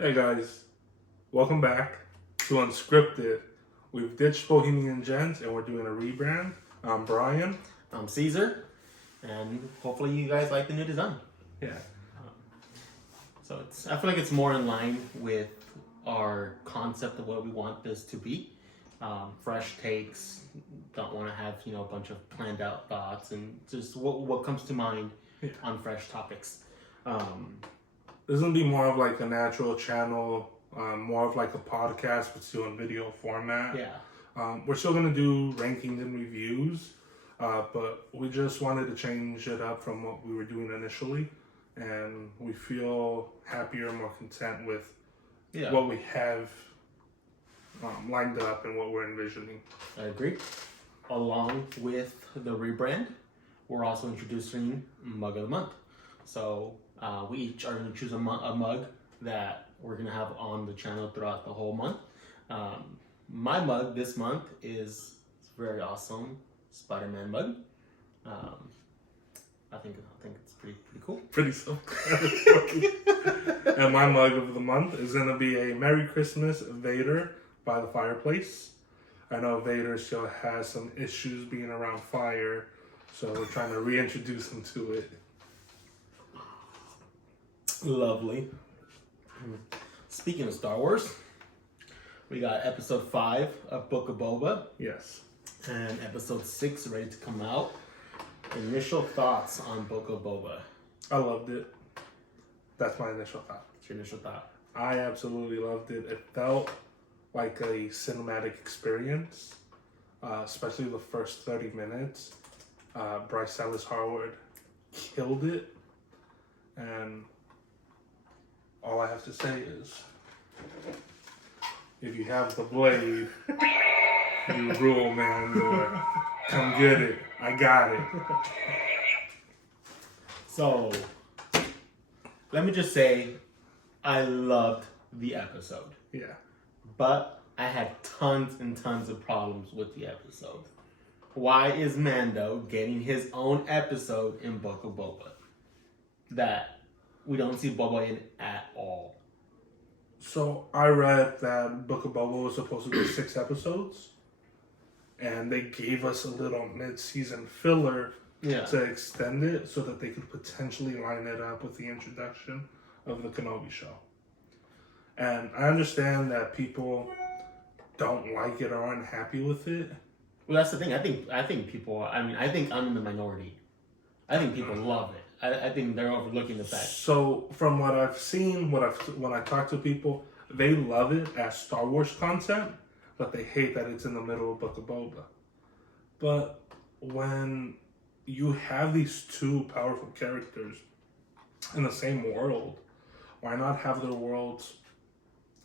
Hey guys, welcome back to Unscripted. We've ditched Bohemian Gents and we're doing a rebrand. I'm Brian. I'm Caesar, and hopefully you guys like the new design. Yeah. I feel like it's more in line with our concept of what we want this to be. Fresh takes, don't want to have, a bunch of planned out thoughts and just what comes to mind on fresh topics. This is going to be more of like a natural channel, more of like a podcast but still in video format. Yeah. We're still going to do rankings and reviews, but we just wanted to change it up from what we were doing initially. And we feel happier, more content with what we have lined up and what we're envisioning. I agree. Along with the rebrand, we're also introducing Mug of the Month. So we each are going to choose a mug that we're going to have on the channel throughout the whole month. My mug this month is very awesome Spider-Man mug. I think it's pretty cool. Pretty simple. And my mug of the month is going to be a Merry Christmas Vader by the fireplace. I know Vader still has some issues being around fire, so we're trying to reintroduce him to it. Lovely. Speaking of Star Wars, we got episode 5 of Book of Boba. Yes. And episode 6 ready to come out. Initial thoughts on Book of Boba. I loved it. That's my initial thought. What's your initial thought? I absolutely loved it. It felt like a cinematic experience, especially the first 30 minutes. Bryce Dallas Howard killed it. And all I have to say is, if you have the blade, you rule, man. Come get it. I got it. So, let me just say, I loved the episode. Yeah. But I had tons and tons of problems with the episode. Why is Mando getting his own episode in Book of Boba that we don't see Boba in at all? So I read that Book of Boba was supposed to be 6 episodes, and they gave us a little mid-season filler to extend it so that they could potentially line it up with the introduction of the Kenobi show. And I understand that people don't like it or aren't happy with it. Well, that's the thing. I think people. I think I'm in the minority. I think people love it. I think they're overlooking the fact. So from what I've seen, when I talk to people, they love it as Star Wars content, but they hate that it's in the middle of Book of Boba. But when you have these two powerful characters in the same world, why not have their worlds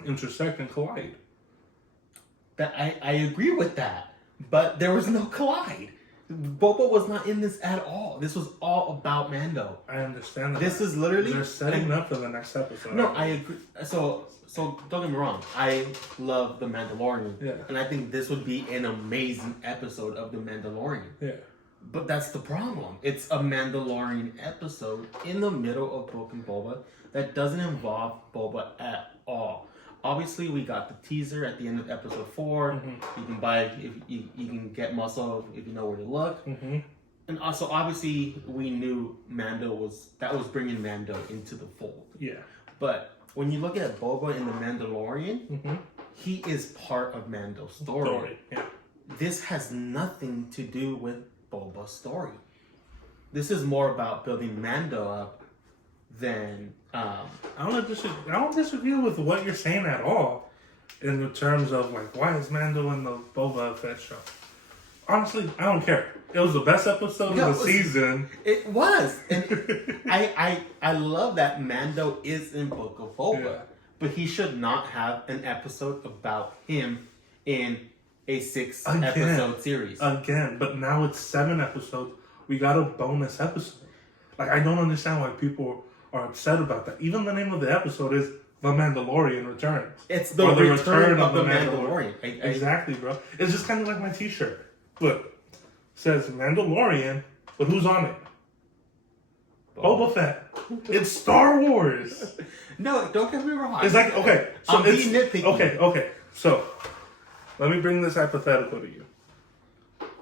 intersect and collide? That I agree with that, but there was no collide. Boba was not in this at all. This was all about Mando. I understand that. This is literally... They're setting up for the next episode. No, I agree. So don't get me wrong. I love The Mandalorian. Yeah. And I think this would be an amazing episode of The Mandalorian. Yeah. But that's the problem. It's a Mandalorian episode in the middle of Book of Boba that doesn't involve Boba at all. Obviously, we got the teaser at the end of episode 4. Mm-hmm. You can buy it if you can get muscle if you know where to look. Mm-hmm. And also, obviously, we knew Mando was bringing Mando into the fold. Yeah. But when you look at Boba in The Mandalorian, he is part of Mando's story. Yeah. This has nothing to do with Boba's story. This is more about building Mando up than... I don't disagree with what you're saying at all in the terms of, like, why is Mando in the Boba Fett show? Honestly, I don't care. It was the best episode of the season. It was. And I love that Mando is in Book of Boba, but he should not have an episode about him in a 6-episode series. Again, but now it's 7 episodes. We got a bonus episode. Like, I don't understand why people are upset about that. Even the name of the episode is The Mandalorian Returns. It's the return of the Mandalorian. Exactly, bro. It's just kind of like my t-shirt. Look, it says Mandalorian, but who's on it? Boba Fett. It's Star Wars. No, don't get me wrong. It's like, okay. So I'm being nitpicky. Okay. So, let me bring this hypothetical to you.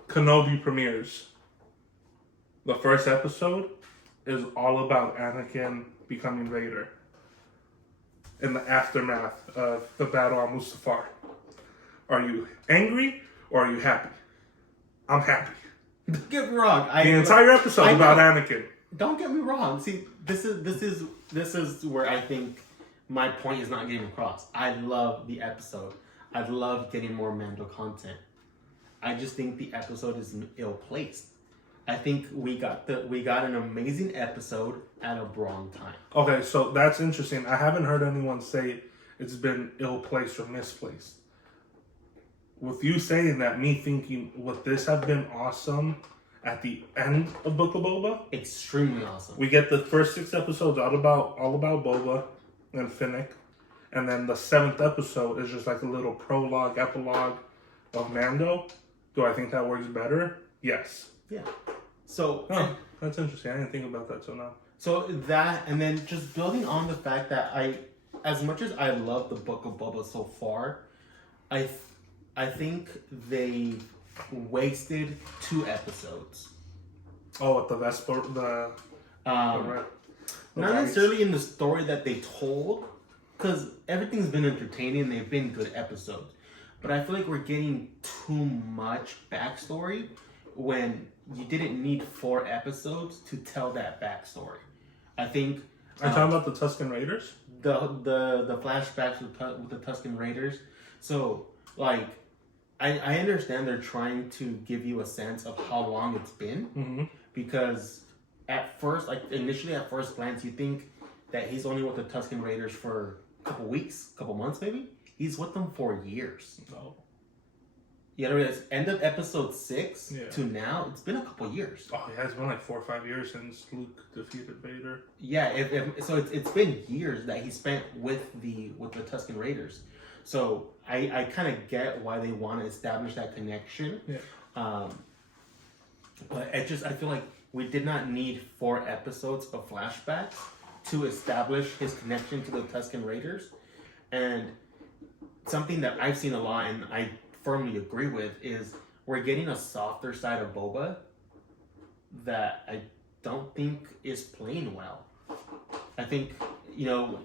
Kenobi premieres. The first episode is all about Anakin becoming Vader in the aftermath of the battle on Mustafar. Are you angry or are you happy? I'm happy. Don't get me wrong. The entire episode about Anakin. Don't get me wrong. See, this is where I think my point is not getting across. I love the episode. I love getting more Mando content. I just think the episode is ill placed. I think we got an amazing episode at a wrong time. Okay, so that's interesting. I haven't heard anyone say it's been ill placed or misplaced. With you saying that, me thinking, would this have been awesome at the end of Book of Boba? Extremely awesome. We get the first 6 episodes all about Boba and Finnick, and then the 7th episode is just like a little prologue, epilogue of Mando. Do I think that works better? Yes. Yeah. So that's interesting. I didn't think about that till now. So that, and then just building on the fact that as much as I love the Book of Boba so far, I think they wasted 2 episodes. Oh, with the Vesper, not necessarily in the story that they told, because everything's been entertaining. They've been good episodes, but I feel like we're getting too much backstory when you didn't need 4 episodes to tell that backstory. I think. Are you talking about the Tusken Raiders? The flashbacks with the Tusken Raiders. So, like, I understand they're trying to give you a sense of how long it's been, because initially at first glance, you think that he's only with the Tusken Raiders for a couple weeks, couple months maybe. He's with them for years. Oh. You gotta realize, end of episode 6 to now, it's been a couple years. Oh yeah, it's been like 4 or 5 years since Luke defeated Vader. Yeah, so it's been years that he spent with the Tusken Raiders. So I kind of get why they want to establish that connection. Yeah. But I feel like we did not need 4 episodes of flashbacks to establish his connection to the Tusken Raiders. And something that I've seen a lot, and I firmly agree with, is we're getting a softer side of Boba that I don't think is playing well. I think,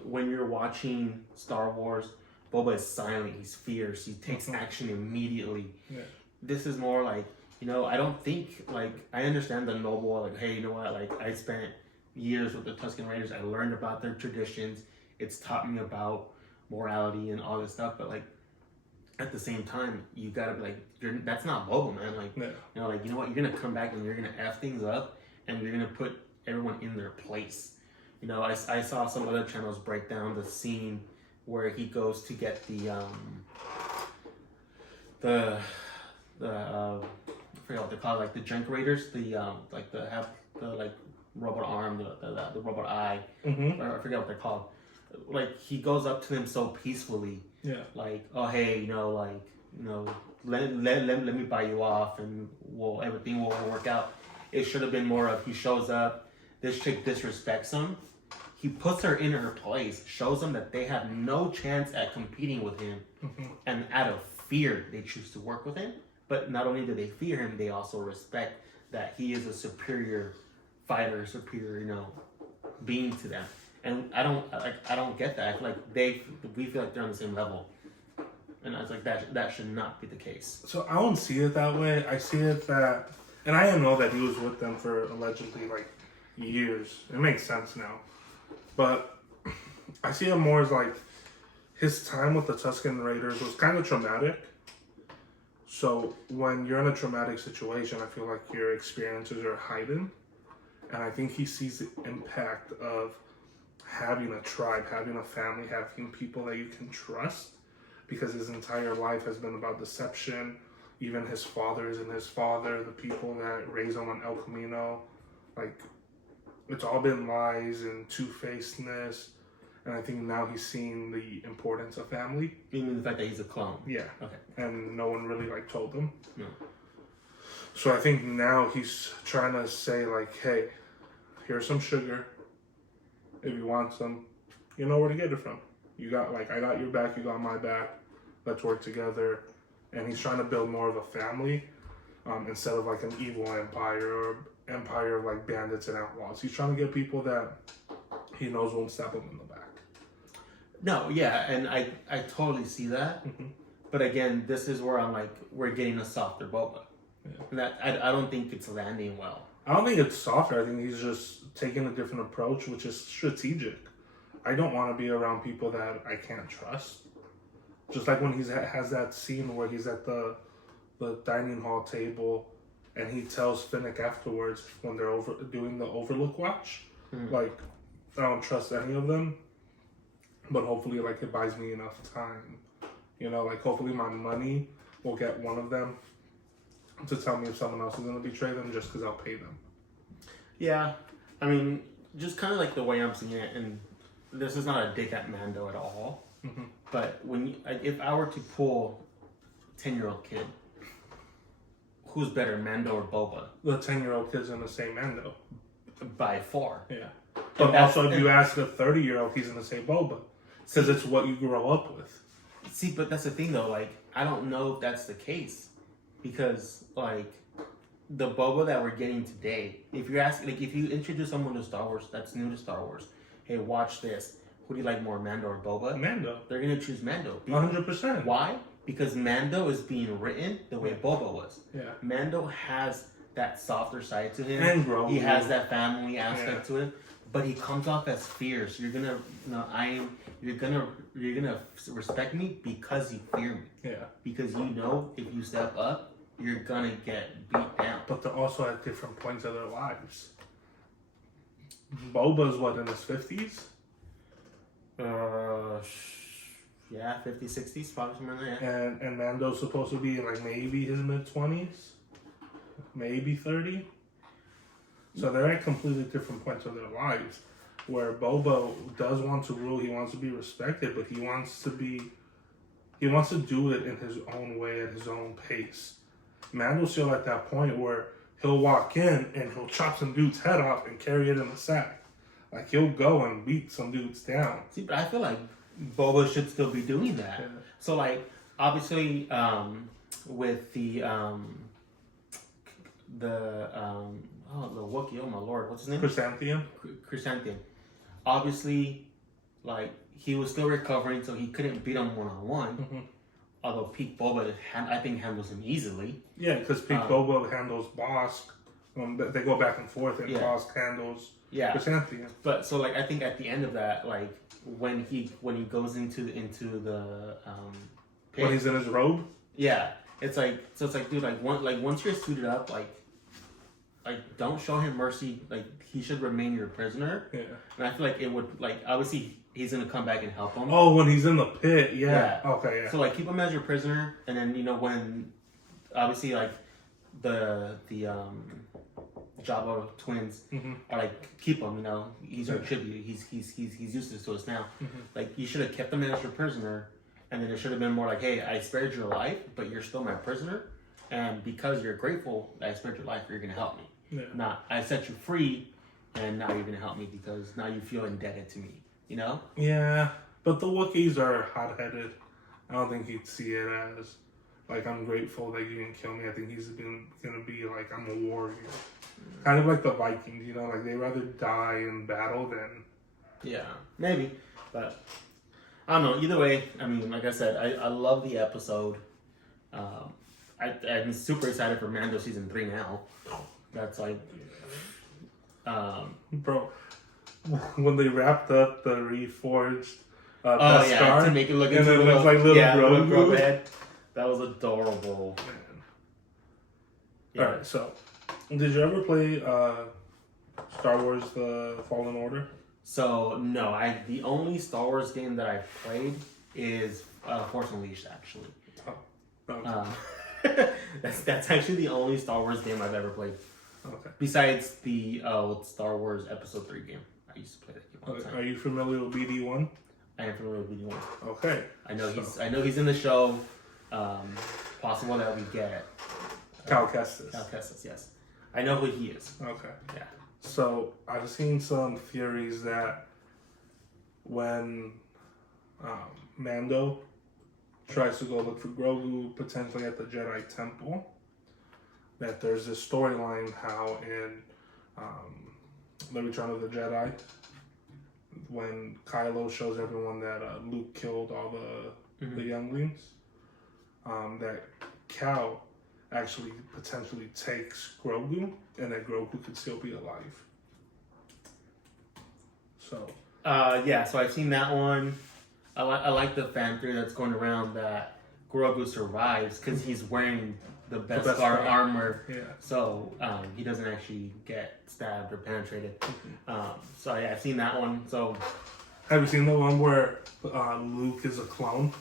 when you're watching Star Wars, Boba is silent, he's fierce, he takes action immediately. Yeah. This is more like, I don't think, I understand the noble, hey, you know what, I spent years with the Tusken Raiders, I learned about their traditions, it's taught me about morality and all this stuff, but at the same time, you gotta be that's not Boba, man. You know what, you're gonna come back and you're gonna F things up and you're gonna put everyone in their place. I saw some other channels break down the scene where he goes to get the I forget what they're called, the Junk Raiders, the robot arm, the robot eye, or I forget what they're called. He goes up to them so peacefully. Yeah. Oh hey, let me buy you off and everything will work out. It should have been more of he shows up, this chick disrespects him, he puts her in her place, shows them that they have no chance at competing with him, and out of fear they choose to work with him. But not only do they fear him, they also respect that he is a superior fighter, superior, being to them. And I don't get that. I feel like we feel like they're on the same level. And I was like, that should not be the case. So I don't see it that way. I see it that, and I didn't know that he was with them for allegedly years. It makes sense now. But I see it more as his time with the Tusken Raiders was kind of traumatic. So when you're in a traumatic situation, I feel like your experiences are heightened. And I think he sees the impact of having a tribe, having a family, having people that you can trust, because his entire life has been about deception. Even his fathers and his father, the people that raised him on El Camino, it's all been lies and two-facedness. And I think now he's seeing the importance of family. You mean the fact that he's a clone? Yeah. Okay. And no one really told him. No. So I think now he's trying to say hey, here's some sugar. If you want some, you know where to get it from. You got I got your back, you got my back. Let's work together. And he's trying to build more of a family, instead of like an evil empire or empire of like bandits and outlaws. He's trying to get people that he knows won't stab him in the back. No, yeah, and I totally see that. Mm-hmm. But again, this is where I'm like, we're getting a softer Boba. Yeah. And that I don't think it's landing well. I don't think it's softer. I think he's just taking a different approach, which is strategic. I don't want to be around people that I can't trust. Just like when he has that scene where he's at the dining hall table, and he tells Finnick afterwards when they're doing the Overlook watch, like, I don't trust any of them, but hopefully, like, it buys me enough time. You know, like, hopefully my money will get one of them to tell me if someone else is going to betray them just because I'll pay them. Yeah. I mean, just kind of like the way I'm seeing it, and this is not a dig at Mando at all, but if I were to pull a 10-year-old kid, who's better, Mando or Boba? The 10-year-old kid's in the same Mando. By far. Yeah. But also, if you ask a 30-year-old, he's going to say Boba. Because it's what you grow up with. See, but that's the thing, though. Like, I don't know if that's the case. Because, like, the Boba that we're getting today, if you're asking, like, if you introduce someone to Star Wars that's new to Star Wars, hey, watch this. Who do you like more, Mando or Boba? Mando. They're going to choose Mando. 100%. Why? Because Mando is being written the way Boba was. Yeah. Mando has that softer side to him. And Grogu. He has that family aspect to him. But he comes off as fierce. You're gonna, you're gonna respect me because you fear me. Yeah. Because you know if you step up, you're gonna get beat down. But they're also at different points of their lives. Boba's what, in his 50s? Yeah, 50s, 60s, probably somewhere like that. And Mando's supposed to be in like maybe his mid-20s, maybe 30. So they're at completely different points of their lives. Where Boba does want to rule, he wants to be respected, but he wants to do it in his own way, at his own pace. Mando's still at that point where he'll walk in and he'll chop some dude's head off and carry it in the sack. Like, he'll go and beat some dudes down. See, but I feel like Boba should still be doing that. Yeah. So, like, obviously, with the Wookiee, oh my lord, what's his name? Chrysanthemum. Obviously, like, he was still recovering, so he couldn't beat him one-on-one. Although Peak Boba, I think, handles him easily. Yeah, because Peak Boba handles Bosk. They go back and forth, and Bosk handles Chrysanthemum. But, so, like, I think at the end of that, like, when he goes into the pit, when he's in his robe? Yeah. It's like, dude, once you're suited up, like, don't show him mercy. Like, he should remain your prisoner. Yeah. And I feel like it would, like, obviously he's gonna come back and help him. Oh, when he's in the pit, yeah. Okay, yeah. So, like, keep him as your prisoner, and then, you know, when obviously, like, the Jabba twins are like, keep him. You know, he's our tribute. He's useless to us now. Like, you should have kept him as your prisoner, and then it should have been more like, hey, I spared your life, but you're still my prisoner, and because you're grateful that I spared your life, you're gonna help me. Yeah. Not, I set you free, and now you're gonna help me because now you feel indebted to me. You know? Yeah, but the Wookiees are hot-headed. I don't think he'd see it as, like, I'm grateful that you didn't kill me. I think he's gonna be like, I'm a warrior. Kind of like the Vikings, you know? Like, they rather die in battle than... Yeah, maybe. But, I don't know. Either way, I mean, like I said, I love the episode. I'm super excited for Mando Season 3 now. That's like... Bro, when they wrapped up the reforged Beskar, to make it look and then there's like little Grogu head. That was adorable. Yeah. Alright, so did you ever play Star Wars The Fallen Order? So no, the only Star Wars game that I've played is Force Unleashed, actually. Oh. That's actually the only Star Wars game I've ever played. Okay. Besides the Star Wars Episode 3 game. I used to play that game all the time. Are you familiar with BD1? I am familiar with BD1. Okay. I know he's in the show. Possible that we get Cal Kestis. Cal Kestis, yes. I know who he is. Okay. Yeah. So I've seen some theories that when Mando tries to go look for Grogu, potentially at the Jedi Temple, that there's this storyline how in The Return of the Jedi, when Kylo shows everyone that Luke killed all the younglings, that Cal actually potentially takes Grogu, and that Grogu could still be alive. So. So I've seen that one. I like the fan theory that's going around that Grogu survives because he's wearing the Beskar armor, so he doesn't actually get stabbed or penetrated. I've seen that one. So, have you seen the one where Luke is a clone?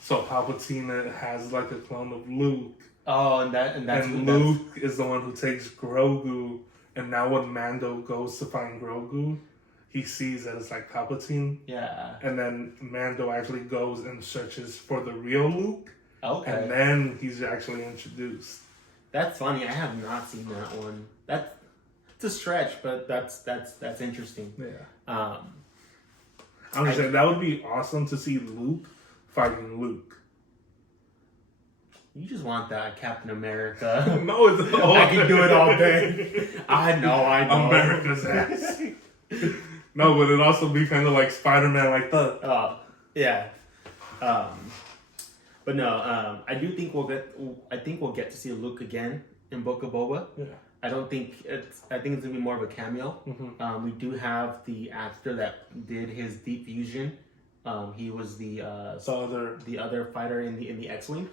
So Palpatine has like a clone of Luke. Oh, and Luke is the one who takes Grogu, and now when Mando goes to find Grogu, he sees that it's like Palpatine. Yeah. And then Mando actually goes and searches for the real Luke. Okay. And then he's actually introduced. That's funny. I have not seen that one. It's a stretch, but that's interesting. Yeah. I'm just saying that would be awesome to see Luke fighting Luke. You just want that Captain America. No, it's I can do it all day. I know. America's ass. No, but it'd also be kind of like Spider-Man, like the. Yeah. But no, I do think we'll get to see Luke again in Book of Boba. Yeah. I think it's gonna be more of a cameo. Mm-hmm. We do have the actor that did his deep fusion. He was the other fighter in the X-wing.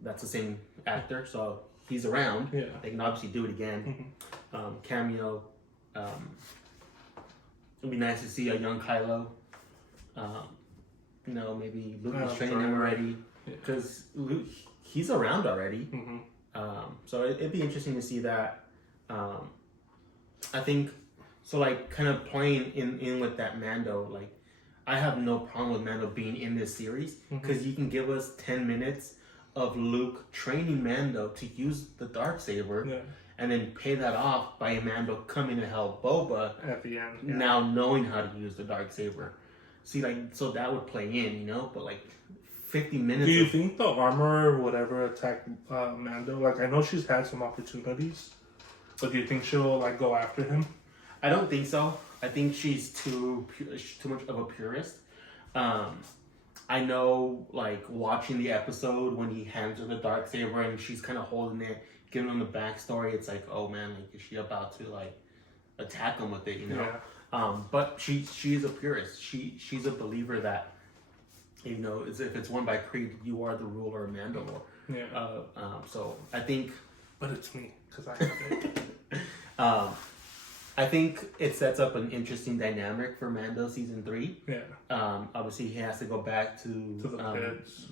That's the same actor, so he's around. Yeah. They can obviously do it again. Mm-hmm. Cameo. It'd be nice to see a young Kylo. Maybe Luke is training him already, because Luke, he's around already. Mm-hmm. So it'd be interesting to see that. I think so. Like, kind of playing in with that Mando. Like, I have no problem with Mando being in this series because you can give us 10 minutes of Luke training Mando to use the Darksaber. And then pay that off by Mando coming to help Boba at the end. Now knowing how to use the Darksaber. See, so that would play in, but 50 minutes. Do you think the armorer would ever attack Mando? Like, I know she's had some opportunities, but do you think she'll go after him? I don't think so. I think she's too much of a purist. I know, watching the episode when he hands her the Darksaber and she's kind of holding it, giving him the backstory, it's like, oh man, is she about to attack him with it, Yeah. But she is a purist. She's a believer that, if it's won by Creed, you are the ruler of Mandalore. Yeah. So I think, but it's me because I have it. I think it sets up an interesting dynamic for Mando season 3. Yeah. Obviously he has to go back to the pits.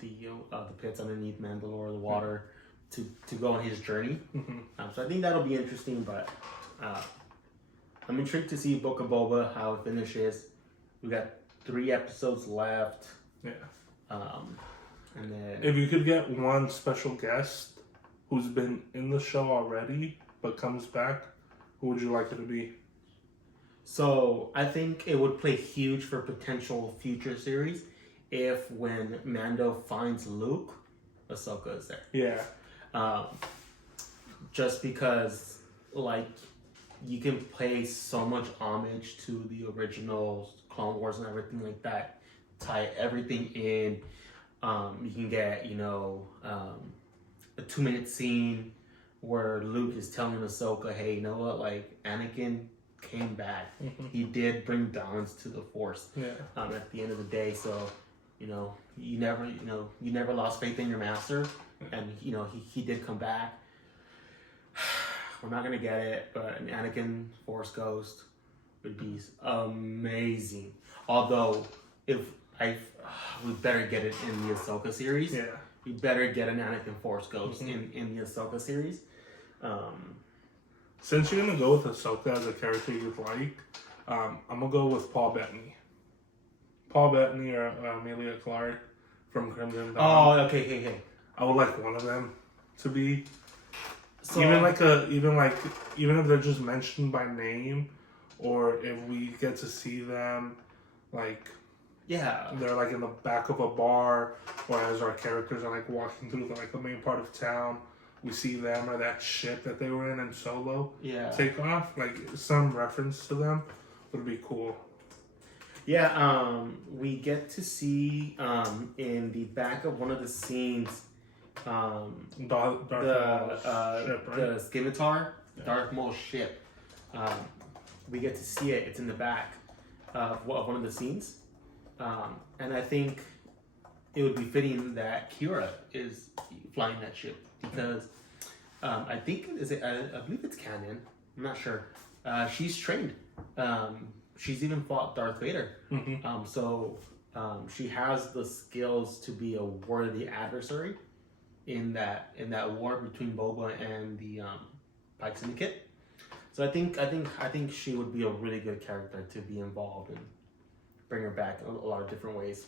The pits underneath Mandalore, the water, to go on his journey. Mm-hmm. So I think that'll be interesting, but I'm intrigued to see Book of Boba, how it finishes. We got 3 episodes left. Yeah. And then if you could get one special guest who's been in the show already but comes back, who would you like it to be? So I think it would play huge for potential future series if when Mando finds Luke, Ahsoka is there. Yeah. Just because, you can pay so much homage to the original Clone Wars and everything like that. Tie everything in. You can get, a 2-minute scene where Luke is telling Ahsoka, hey, you know what, Anakin came back. Mm-hmm. He did bring balance to the Force. Yeah. At the end of the day, so you never lost faith in your master, and he did come back. We're not gonna get it, but an Anakin Force Ghost would be amazing. Although, we better get it in the Ahsoka series. Yeah. We better get an Anakin Force Ghost in the Ahsoka series. Since you're gonna go with Ahsoka as a character you'd like, I'm gonna go with Paul Bettany. Paul Bettany or Amelia Clark from Crimson Dawn. Oh, okay, hey. I would like one of them to be. So, even if they're just mentioned by name, or if we get to see them, like, they're like in the back of a bar, or as our characters are like walking through the main part of town, we see them or that ship that they were in Solo take off. Like some reference to them would be cool. Yeah, we get to see in the back of one of the scenes Darth Maul's ship, right? The Scimitar, Darth Maul's ship. We get to see it. It's in the back of one of the scenes. And I think it would be fitting that Kira is flying that ship because I believe it's canon. I'm not sure. She's trained. She's even fought Darth Vader. Mm-hmm. So she has the skills to be a worthy adversary in that war between Boba and the Pike Syndicate. So I think she would be a really good character to be involved in. Bring her back a lot of different ways.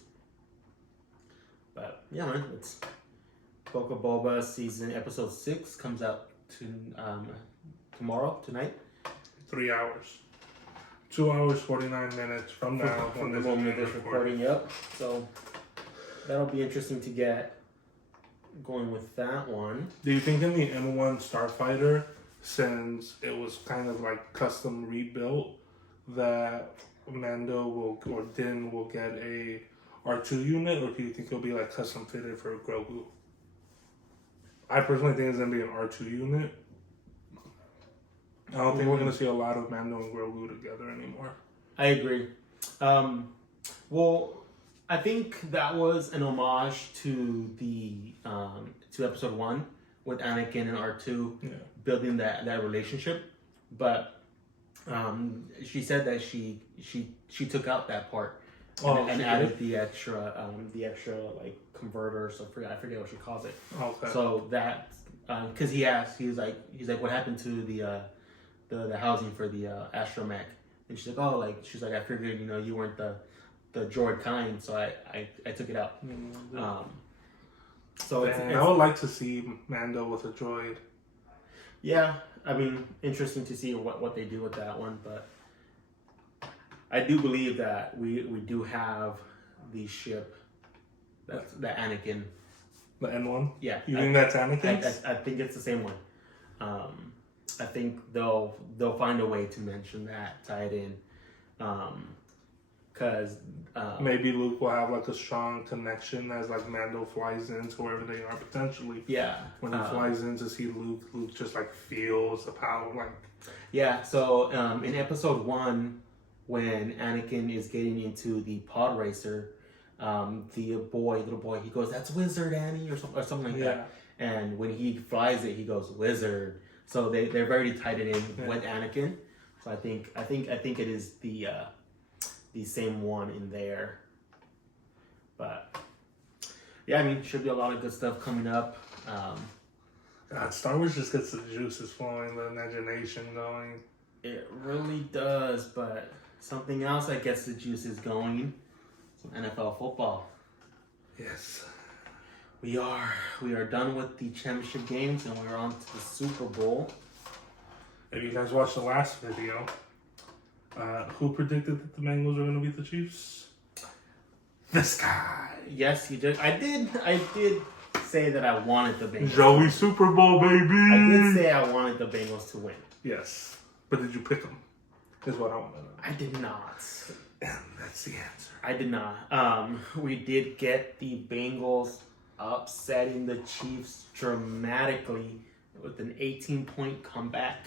But yeah, man, it's Book of Boba episode 6 comes out tonight. 3 hours. 2 hours, 49 minutes from now. From the moment of this recording, yep. So that'll be interesting to get going with that one. Do you think in the M1 Starfighter, since it was kind of like custom rebuilt, that Mando or Din will get a R2 unit, or do you think it'll be like custom fitted for Grogu? I personally think it's gonna be an R2 unit. I don't think we're gonna see a lot of Mando and Grogu together anymore. I agree. Well, I think that was an homage to the to episode 1 with Anakin and R2 building that relationship, but she said that she took out that part and added the extra like converter. So I forget what she calls it. Okay. So that because he's like what happened to the housing for the astromech, and she's like I figured you weren't the droid kind, so I took it out. Mm-hmm. So I would like to see Mando with a droid. Yeah, I mean, interesting to see what they do with that one, but I do believe that we do have the ship that's the Anakin. The N1? Yeah. You think that's Anakin's? I think it's the same one. I think they'll find a way to mention that, tie it in, because maybe Luke will have like a strong connection as like Mando flies into wherever they are potentially. Yeah. When he flies in to see Luke just like feels the power, like. Yeah. So in episode 1, when Anakin is getting into the pod racer, the little boy, he goes, "That's Wizard Annie," or something like that. And when he flies it, he goes, "Wizard." So they've already tied it in with Anakin. So I think it is the same one in there. But yeah, I mean, should be a lot of good stuff coming up. God, Star Wars just gets the juices flowing, the imagination going. It really does, but something else that gets the juices going, some NFL football. Yes. We are done with the championship games and we're on to the Super Bowl. If you guys watched the last video, who predicted that the Bengals were going to beat the Chiefs? This guy. Yes, you did. I did say that I wanted the Bengals. Joey Super Bowl, baby. I did say I wanted the Bengals to win. Yes. But did you pick them? Is what I want to know. I did not. And that's the answer. I did not. We did get the Bengals upsetting the Chiefs dramatically with an 18-point comeback.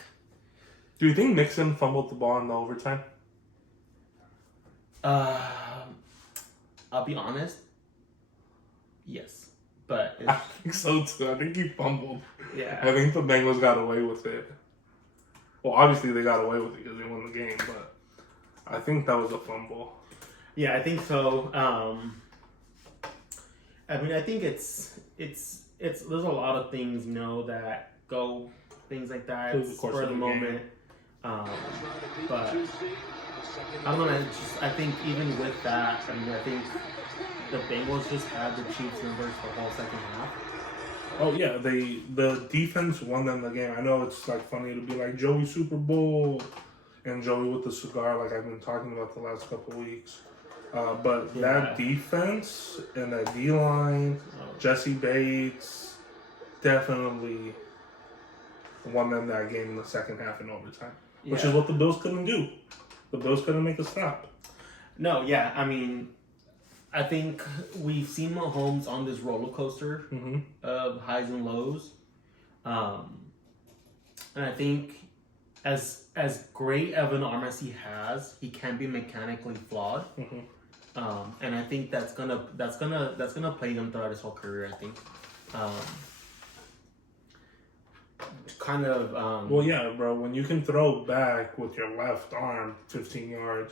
Do you think Mixon fumbled the ball in the overtime? I'll be honest. Yes. But I think so too. I think he fumbled. Yeah. I think the Bengals got away with it. Well, obviously they got away with it because they won the game, but I think that was a fumble. Yeah, I think so. I mean, I think it's there's a lot of things, that go things like that for the moment. But I'm gonna I think even with that, I think the Bengals just had the Chiefs numbers the whole second half. Oh yeah, the defense won them the game. I know it's like funny to be like Joey Super Bowl, and Joey with the cigar, like I've been talking about the last couple weeks. But that defense and that D-line, Jesse Bates, definitely won them that game in the second half in overtime, which is what the Bills couldn't do. The Bills couldn't make a stop. No, yeah, I mean, I think we've seen Mahomes on this roller coaster of highs and lows, and I think as great of an arm as he has, he can be mechanically flawed, and I think that's gonna plague him throughout his whole career. I think. Well, yeah, bro. When you can throw back with your left arm 15 yards,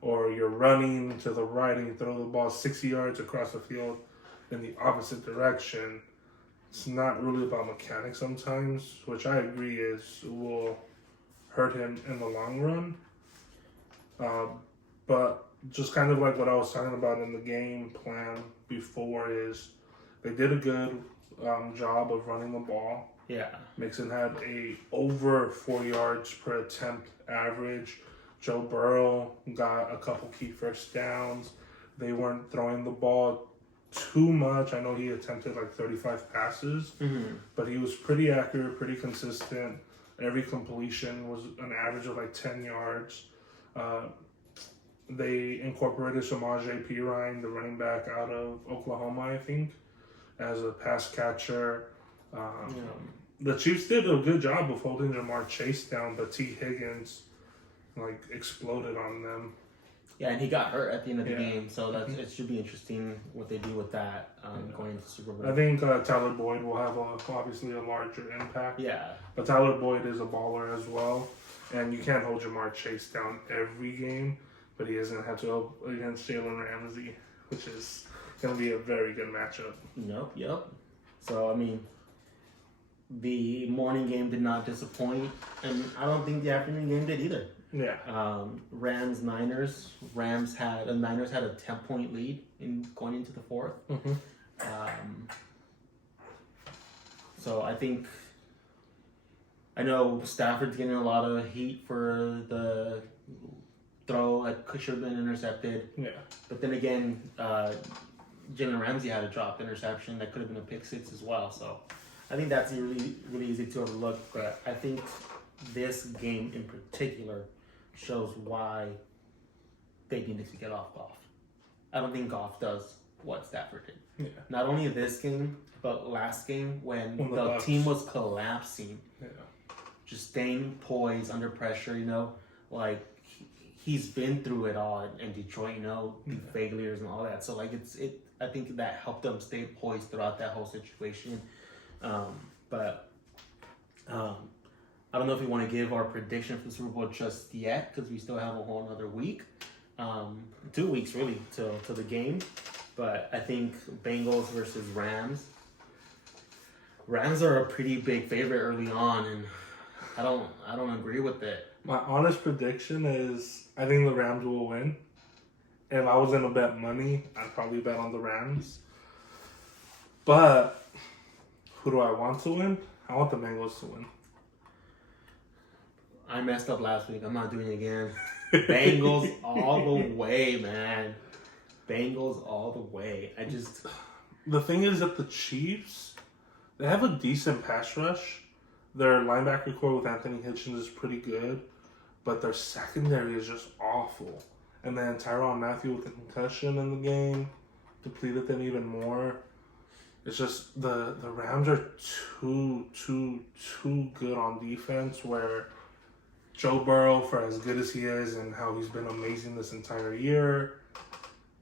or you're running to the right and you throw the ball 60 yards across the field in the opposite direction, it's not really about mechanics sometimes, which I agree will hurt him in the long run. But just kind of like what I was talking about in the game plan before is they did a good job of running the ball. Yeah. Mixon had over 4 yards per attempt average. Joe Burrow got a couple key first downs. They weren't throwing the ball too much. I know he attempted like 35 passes, but he was pretty accurate, pretty consistent. Every completion was an average of like 10 yards. They incorporated Samaje Perine, the running back out of Oklahoma, I think, as a pass catcher. The Chiefs did a good job of holding Jamar Chase down, but T. Higgins exploded on them. Yeah, and he got hurt at the end of the game, so it should be interesting what they do with that going into Super Bowl. I think Tyler Boyd will have obviously a larger impact. Yeah. But Tyler Boyd is a baller as well, and you can't hold Jamar Chase down every game, but he is going to have to go against Jalen Ramsey, which is going to be a very good matchup. Yep. So, I mean, the morning game did not disappoint, and I don't think the afternoon game did either. Yeah. Niners. Niners had a 10-point lead going into the fourth. So I know Stafford's getting a lot of heat for the throw that should have been intercepted. Yeah. But then again, Jalen Ramsey had a dropped interception that could have been a pick six as well. So I think that's really, really easy to overlook. But I think this game in particular shows why they needed to get off Goff. I don't think Goff does what Stafford did. Yeah. Not only this game, but last game when the team was collapsing. Yeah. Just staying poised under pressure, he's been through it all in Detroit, the failures and all that. So I think that helped them stay poised throughout that whole situation. But I don't know if we want to give our prediction for the Super Bowl just yet, because we still have a whole another week. 2 weeks really till the game. But I think Bengals versus Rams. Rams are a pretty big favorite early on, and I don't agree with it. My honest prediction is I think the Rams will win. If I was gonna bet money, I'd probably bet on the Rams. But who do I want to win? I want the Bengals to win. I messed up last week. I'm not doing it again. Bengals all the way, man. Bengals all the way. The thing is that the Chiefs, they have a decent pass rush. Their linebacker core with Anthony Hitchens is pretty good, but their secondary is just awful. And then Tyrann Mathieu with the concussion in the game depleted them even more. It's just the Rams are too good on defense, where Joe Burrow, for as good as he is and how he's been amazing this entire year,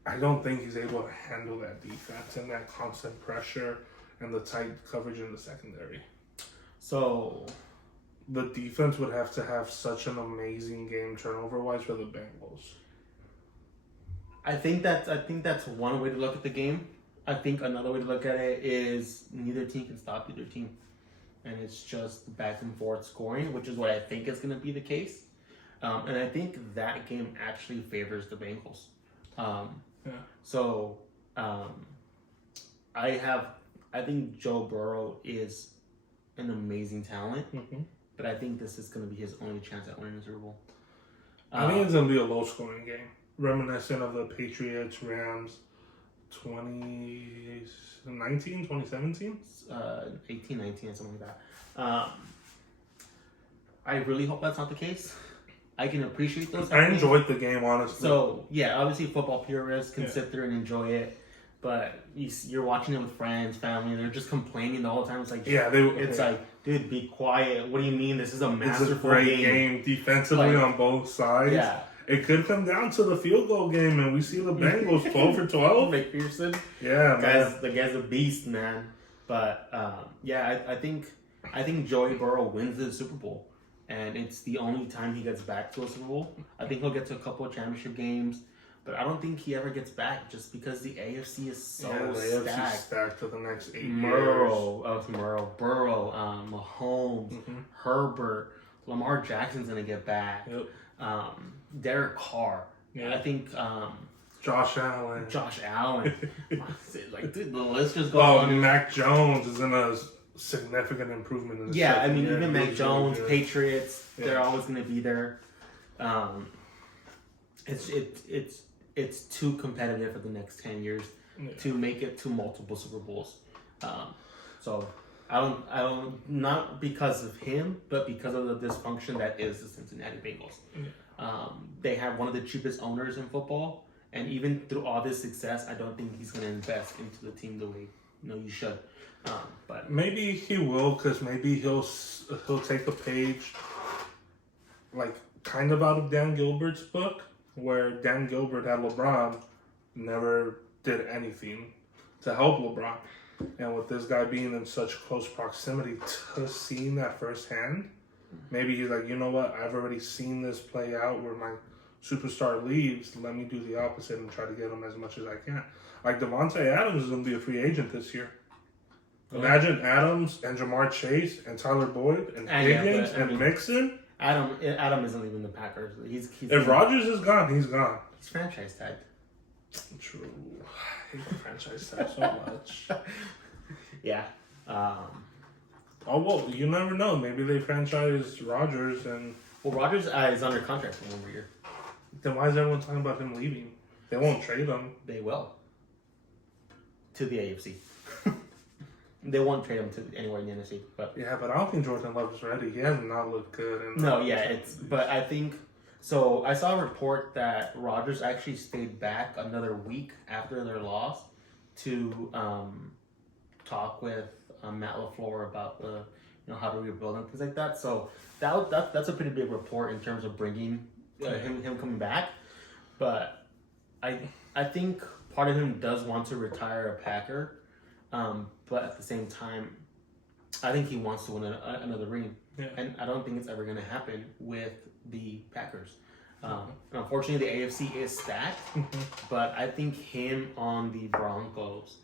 I don't think he's able to handle that defense and that constant pressure and the tight coverage in the secondary. So the defense would have to have such an amazing game turnover-wise for the Bengals. I think that's one way to look at the game. I think another way to look at it is neither team can stop either team. And it's just back and forth scoring, which is what I think is going to be the case. And I think that game actually favors the Bengals. So I think Joe Burrow is an amazing talent, but I think this is going to be his only chance at winning the Super Bowl. I think it's going to be a low-scoring game, reminiscent of the Patriots-Rams 2019, 2017? 18, 19, something like that. I really hope that's not the case. I can appreciate those. I enjoyed the game, honestly. So, yeah, obviously football purists can sit there and enjoy it. But you're watching it with friends, family, and they're just complaining the whole time. It's like, like, dude, be quiet. What do you mean? This is a masterful It's a great game defensively on both sides. Yeah. It could come down to the field goal game, and we see the Bengals 12 for 12. McPherson. Yeah, man. The guy's a beast, man. But, I think Joey Burrow wins the Super Bowl. And it's the only time he gets back to a Super Bowl. I think he'll get to a couple of championship games. But I don't think he ever gets back just because the AFC is so stacked. AFC stacked for the next 8 years. Burrow, Mahomes, Herbert, Lamar Jackson's going to get back. Yep. Derek Carr. Yeah. I think Josh Allen. Like, dude, the list just goes on. Mac Jones is in a significant improvement in the second year. Even Mac Jones, Patriots, they're always going to be there. It's too competitive for the next 10 years to make it to multiple Super Bowls. So I don't, not because of him, but because of the dysfunction that is the Cincinnati Bengals. They have one of the cheapest owners in football, and even through all this success, I don't think he's going to invest into the team the way you should. But maybe he will, because maybe he'll take a page, like kind of out of Dan Gilbert's book, where Dan Gilbert had LeBron, never did anything to help LeBron. And with this guy being in such close proximity to seeing that firsthand, maybe he's like, you know what, I've already seen this play out where my superstar leaves, let me do the opposite and try to get him as much as I can. Like Devontae Adams is going to be a free agent this year. Imagine Adams and Jamar Chase and Tyler Boyd and Higgins and Mixon. Adam isn't leaving the Packers. If Rodgers is gone, he's gone. He's franchise tagged. True. I hate the franchise tag so much. Yeah. Oh, well, you never know. Maybe they franchise Rodgers and... Well, Rodgers is under contract for 1 more year. Then why is everyone talking about him leaving? They won't trade him. They will. To the AFC. They won't trade him to anywhere in the NFC. But yeah, but I don't think Jordan Love is ready. He has not looked good. But I think... So I saw a report that Rodgers actually stayed back another week after their loss to talk with Matt LaFleur about how to rebuild and things like that. So that's a pretty big report in terms of bringing him coming back. But I think part of him does want to retire a Packer, but at the same time, I think he wants to win another ring. Yeah. And I don't think it's ever going to happen with the Packers. Unfortunately, the AFC is stacked, but I think him on the Broncos,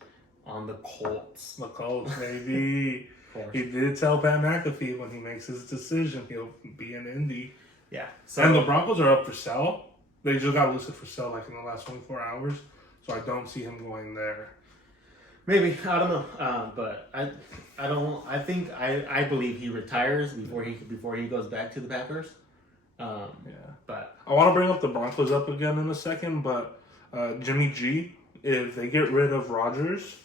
on the Colts. The Colts, maybe. He did tell Pat McAfee when he makes his decision, he'll be in Indy. Yeah. And the Broncos are up for sale. They just got listed for sale like in the last 24 hours, so I don't see him going there. Maybe, I don't know, but I don't. I believe he retires before he goes back to the Packers. But I want to bring up the Broncos up again in a second, but Jimmy G, if they get rid of Rodgers,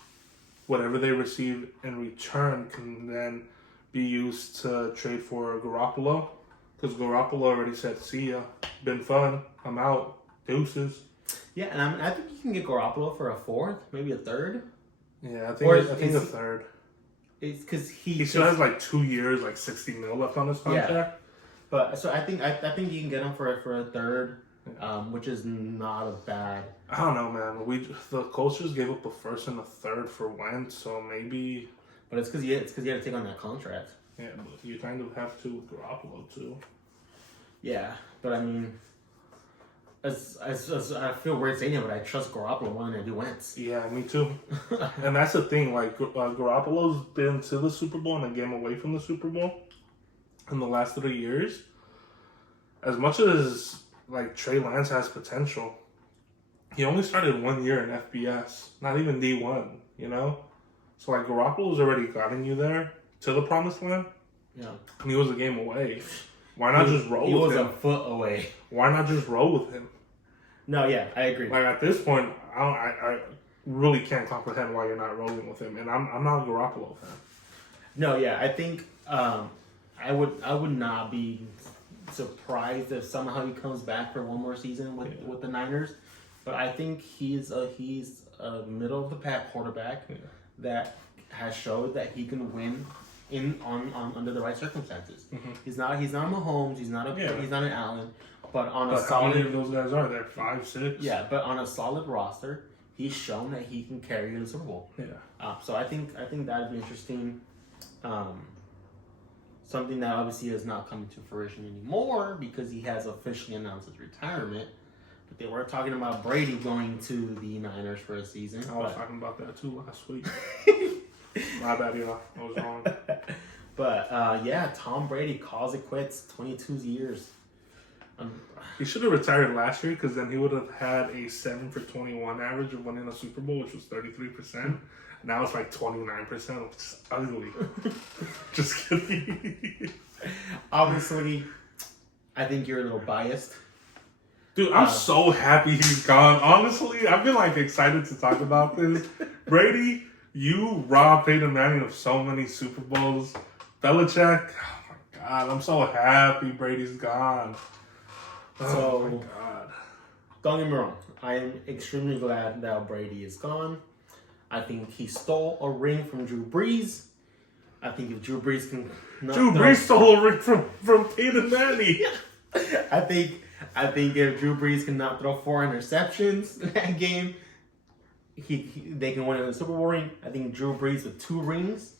whatever they receive in return can then be used to trade for Garoppolo, because Garoppolo already said, "See ya, been fun, I'm out, deuces." Yeah, and I think you can get Garoppolo for a fourth, maybe a third. Yeah, I think a third. It's because he still has like 2 years, like $60 million left on his contract. Yeah. But so I think you can get him for a third, which is not a bad. I don't know, man. The Colts just gave up a first and a third for Wentz, so maybe. But it's because you had to take on that contract. Yeah, but you kind of have to with Garoppolo too. Yeah, but I mean, as I feel weird saying it, but I trust Garoppolo more than I do Wentz. Yeah, me too. And that's the thing. Like Garoppolo's been to the Super Bowl and a game away from the Super Bowl in the last 3 years. As much as like Trey Lance has potential, he only started 1 year in FBS, not even D1. So like Garoppolo's already gotten you there to the promised land. Yeah, and he was a game away. Why not just roll with him? He was a foot away. Why not just roll with him? No, yeah, I agree. Like, at this point, I really can't comprehend why you're not rolling with him, and I'm not a Garoppolo fan. No, yeah, I think I would not be surprised if somehow he comes back for one more season with the Niners, but I think he's a middle of the pack quarterback that has showed that he can win on under the right circumstances. Mm-hmm. He's not a Mahomes, he's not an Allen, but on a solid. How many of those guys are there? 5, 6. Yeah, but on a solid roster, he's shown that he can carry you to the Super Bowl. Yeah. So I think that'd be interesting. Something that obviously is not coming to fruition anymore because he has officially announced his retirement. But they were talking about Brady going to the Niners for a season. I was talking about that too last week. My bad, y'all. I was wrong. But Tom Brady calls it quits. 22 years. He should have retired last year because then he would have had a 7 for 21 average of winning a Super Bowl, which was 33%. Now it's like 29%, which is ugly. Just kidding. Obviously, I think you're a little biased. Dude, I'm so happy he's gone. Honestly, I've been like excited to talk about this. Brady, you robbed Peyton Manning of so many Super Bowls. Belichick, oh my God, I'm so happy Brady's gone. Oh my God. Don't get me wrong. I am extremely glad that Brady is gone. I think he stole a ring from Drew Brees. I think if Drew Brees can... Brees stole a ring from Peyton Manning. I think if Drew Brees can not throw 4 interceptions in that game, they can win a Super Bowl ring. I think Drew Brees with 2 rings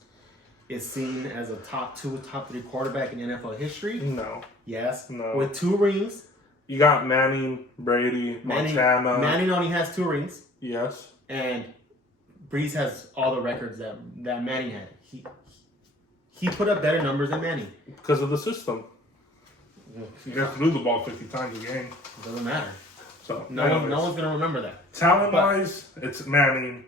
is seen as a top 2, top 3 quarterback in NFL history. No. Yes. No. With 2 rings. You got Manning, Brady, Montana. Manning only has 2 rings. Yes. And Brees has all the records that Manning had. He put up better numbers than Manning. Because of the system. You have to lose the ball 50 times a game. It doesn't matter. So no one's going to remember that. Talent-wise, it's Manning,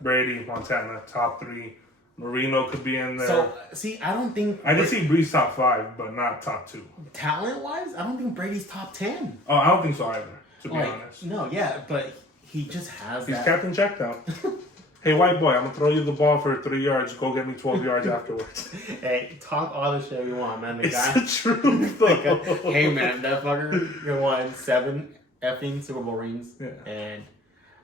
Brady, Montana, top 3. Marino could be in there. So, see, I don't think... I can see Brees top 5, but not top 2. Talent-wise, I don't think Brady's top 10. Oh, I don't think so either, to be honest. No, yeah, but he just has He's Captain Checkdown. Hey, white boy, I'm going to throw you the ball for 3 yards. Go get me 12 yards afterwards. Hey, talk all the shit you want, man. It's the truth, though. Hey, man, that fucker won 7 effing Super Bowl rings. Yeah. And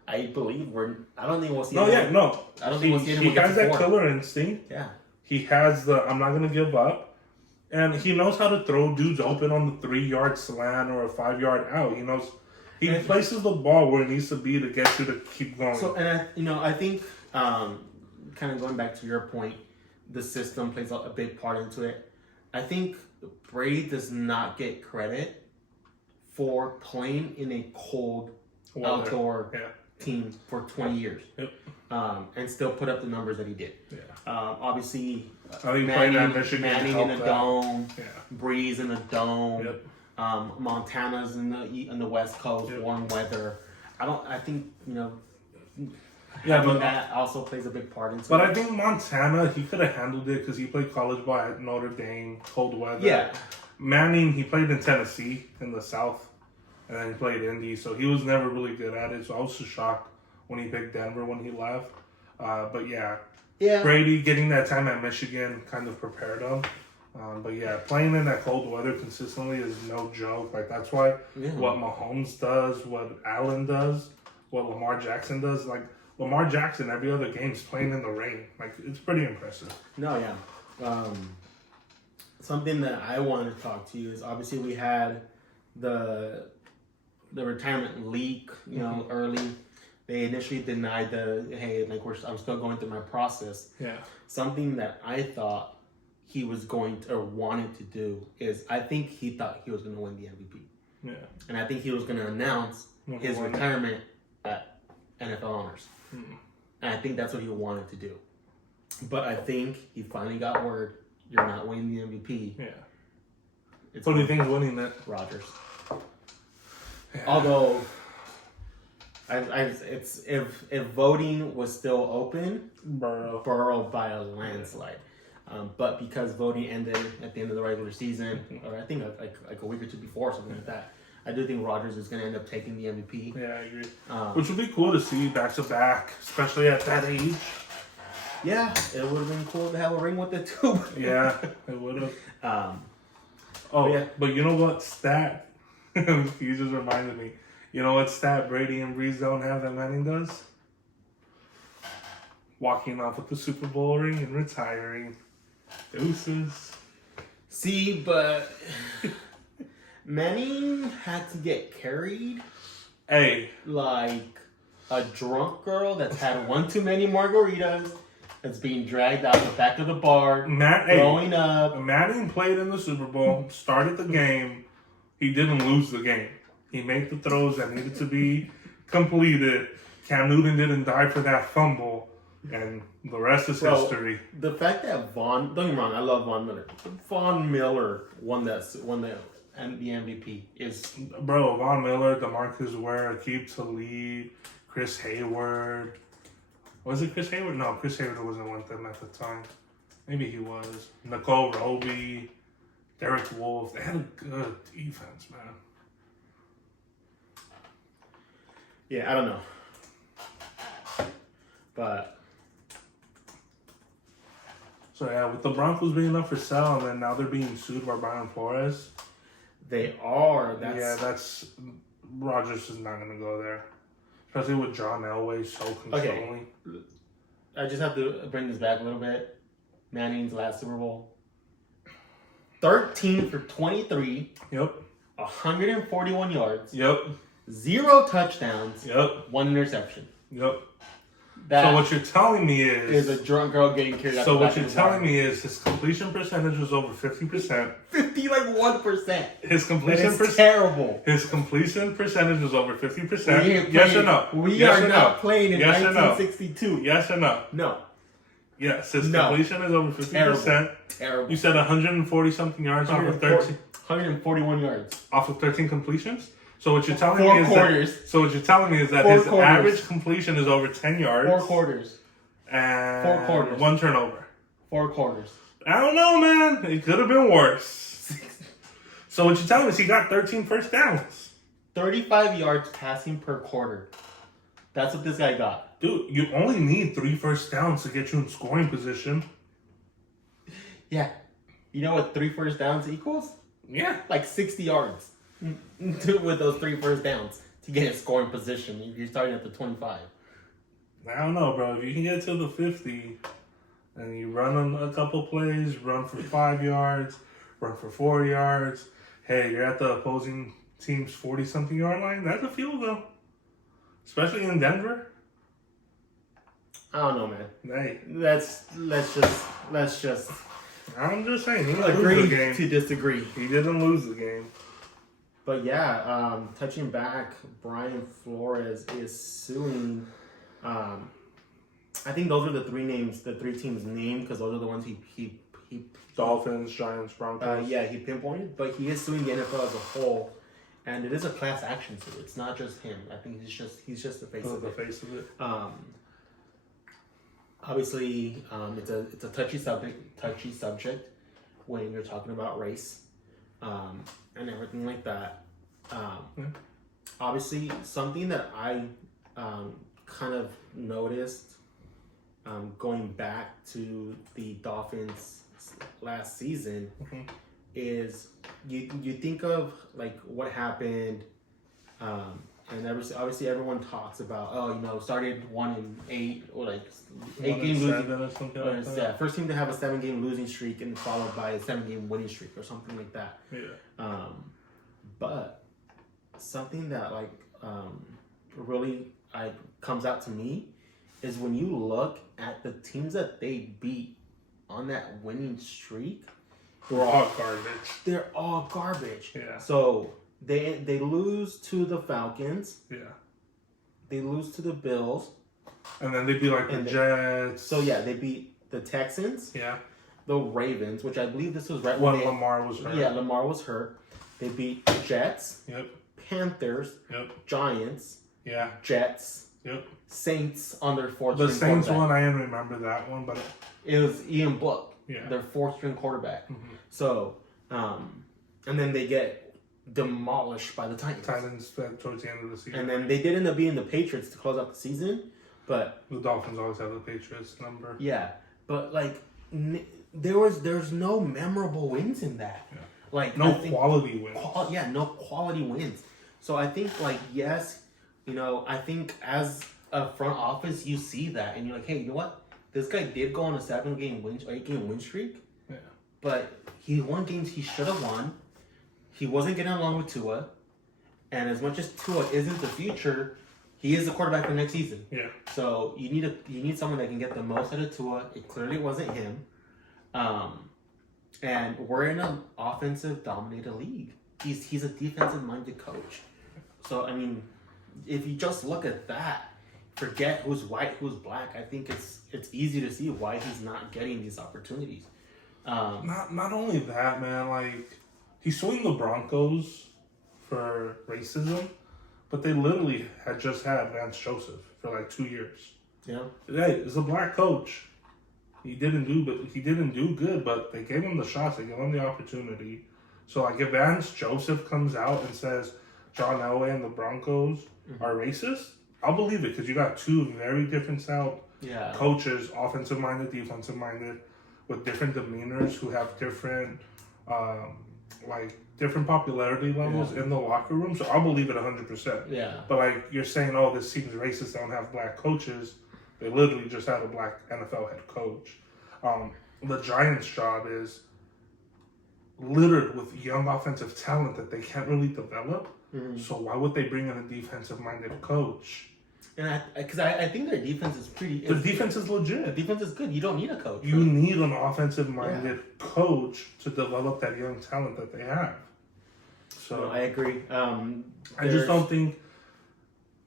I believe I don't think we'll see him. No. I don't think we'll see him. He has that killer instinct. Yeah. He has the, I'm not going to give up. And he knows how to throw dudes open on the 3-yard slant or a 5-yard out. He knows... He places the ball where it needs to be to get you to keep going. So, and I think, kind of going back to your point, the system plays a big part into it. I think Brady does not get credit for playing in a cold outdoor team for 20 years. Yep. And still put up the numbers that he did. Yeah. Obviously, Manning in the dome, Breeze in the dome. Yep. Montana's in the West Coast, warm weather. I think that also plays a big part into it. But I think Montana, he could have handled it because he played college ball at Notre Dame, cold weather. Yeah. Manning, he played in Tennessee in the South, and then he played Indy, so he was never really good at it. So I was just shocked when he picked Denver when he left. But yeah, Brady getting that time at Michigan kind of prepared him. But yeah, playing in that cold weather consistently is no joke. Like, that's why what Mahomes does, what Allen does, what Lamar Jackson does. Like, Lamar Jackson, every other game is playing in the rain. Like, it's pretty impressive. No, yeah. Something that I wanted to talk to you is obviously we had the retirement leak, early. They initially denied I'm still going through my process. Yeah. Something that I thought he was going to, or wanted to do, is I think he thought he was going to win the MVP. Yeah. And I think he was going to announce his retirement at NFL Honors. Mm-hmm. And I think that's what he wanted to do. But I think he finally got word, you're not winning the MVP. Yeah. Who do you think is winning that? Rodgers. Yeah. Although, if voting was still open, Burrow by a landslide. But because voting ended at the end of the regular season, or I think like a week or two before, something like that, I do think Rodgers is going to end up taking the MVP. Yeah, I agree. Which would be cool to see back to back, especially at that age. Yeah, it would have been cool to have a ring with it too. Yeah, it would have. Yeah. But you know what stat? You just reminded me. You know what stat Brady and Breeze don't have that Manning does? Walking off with the Super Bowl ring and retiring. Deuces. See, but Manning had to get carried. Hey. Like a drunk girl that's had one too many margaritas, that's being dragged out the back of the bar, throwing up. Manning played in the Super Bowl, started the game. He didn't lose the game. He made the throws that needed to be completed. Cam Newton didn't die for that fumble. And the rest is history. The fact that don't get me wrong, I love Von Miller. Von Miller won the MVP is... Bro, Von Miller, DeMarcus Ware, Aqib Talib, Chris Hayward. Was it Chris Hayward? No, Chris Hayward wasn't with them at the time. Maybe he was. Nicole Roby, Derek Wolfe. They had a good defense, man. Yeah, I don't know. But... So, yeah, with the Broncos being up for sale and then now they're being sued by Brian Flores. They are. Rodgers is not going to go there. Especially with John Elway so controlling. Okay. I just have to bring this back a little bit. Manning's last Super Bowl. 13 for 23. Yep. 141 yards. Yep. 0 touchdowns. Yep. 1 interception. Yep. So what you're telling me is a drunk girl getting carried out. So what you're telling me is his completion percentage was over 50%. 1%. His completion percentage terrible. His completion percentage was over 50%. Yes or no? We are not playing in 1962. Yes or no? No. Yes, his completion is over 50%. Terrible. You said 140 something yards off of 13. 141 yards Off of 13 completions. So what you're telling me is that his quarters. average completion is over 10 yards. 4 quarters. And 4 quarters. 1 turnover. 4 quarters. I don't know, man. It could have been worse. So what you're telling me is he got 13 first downs. 35 yards passing per quarter. That's what this guy got. Dude, you only need 3 first downs to get you in scoring position. Yeah. You know what 3 first downs equals? Yeah. Like 60 yards. With those 3 first downs to get in scoring position. You're starting at the 25. I don't know, bro. If you can get to the 50 and you run a couple plays, run for 5 yards, run for 4 yards, hey, you're at the opposing team's 40-something yard line, that's a field goal. Especially in Denver. I don't know, man. Hey. Let's just I'm just saying, he didn't agree lose the game. to disagree. He didn't lose the game. But yeah, touching back, Brian Flores is suing. I think those are the 3 names, the 3 teams named, because those are the ones he Dolphins, Giants, Broncos. he pinpointed, but he is suing the NFL as a whole, and it is a class action suit. It's not just him. I think he's just the face of it. The face of it. Obviously, it's a touchy subject when you're talking about race. And everything like that. Obviously, something that I kind of noticed going back to the Dolphins last season is you think of like what happened, and obviously everyone talks about started 1-8 or like 8 game losing or something like that. First team to have a 7-game losing streak and followed by a 7-game winning streak or something like that. Yeah. But something that really comes out to me is when you look at the teams that they beat on that winning streak, they're all garbage. They're all garbage. Yeah. So they lose to the Falcons. Yeah. They lose to the Bills. And then they beat the Jets. So yeah, they beat the Texans. Yeah. The Ravens, which I believe this was right when Lamar was hurt. Yeah, Lamar was hurt. They beat the Jets. Yep. Panthers. Yep. Giants. Yeah. Jets. Yep. Saints on their 4th. The Saints one, I didn't remember that one, but it was Ian Book. their fourth string quarterback. Mm-hmm. So, and then they get demolished by the Titans. Titans towards the end of the season. And then they did end up being the Patriots to close out the season, but the Dolphins always have the Patriots number. Yeah, but like there's no memorable wins in that. Yeah. Like no quality wins. No quality wins. So I think like yes, I think as a front office you see that and you're like, hey, you know what? This guy did go on a 8-game win streak. Yeah. But he won games he should have won. He wasn't getting along with Tua. And as much as Tua isn't the future, he is the quarterback for next season. Yeah. So you need someone that can get the most out of Tua. It clearly wasn't him. And we're in an offensive dominated league. He's a defensive minded coach. So I mean, if you just look at that, forget who's white, who's black, I think it's easy to see why he's not getting these opportunities. Not only that, man, like he's suing the Broncos for racism, but they literally had just had Vance Joseph for like 2 years. Yeah. Hey, it's a black coach. He didn't do good, but they gave him the shots, they gave him the opportunity. So like if Vance Joseph comes out and says John Elway and the Broncos are racist, I'll believe it because you got two very different style coaches, offensive minded, defensive minded, with different demeanors who have different different popularity levels in the locker room. So I'll believe it 100%. Yeah. But like you're saying, oh, this seems racist. They don't have black coaches. They literally just had a black NFL head coach. The Giants' job is littered with young offensive talent that they can't really develop. Mm-hmm. So why would they bring in a defensive-minded coach? And I think their defense is The defense is legit. The defense is good. You don't need a coach. You need an offensive-minded coach to develop that young talent that they have. So I agree. I just don't think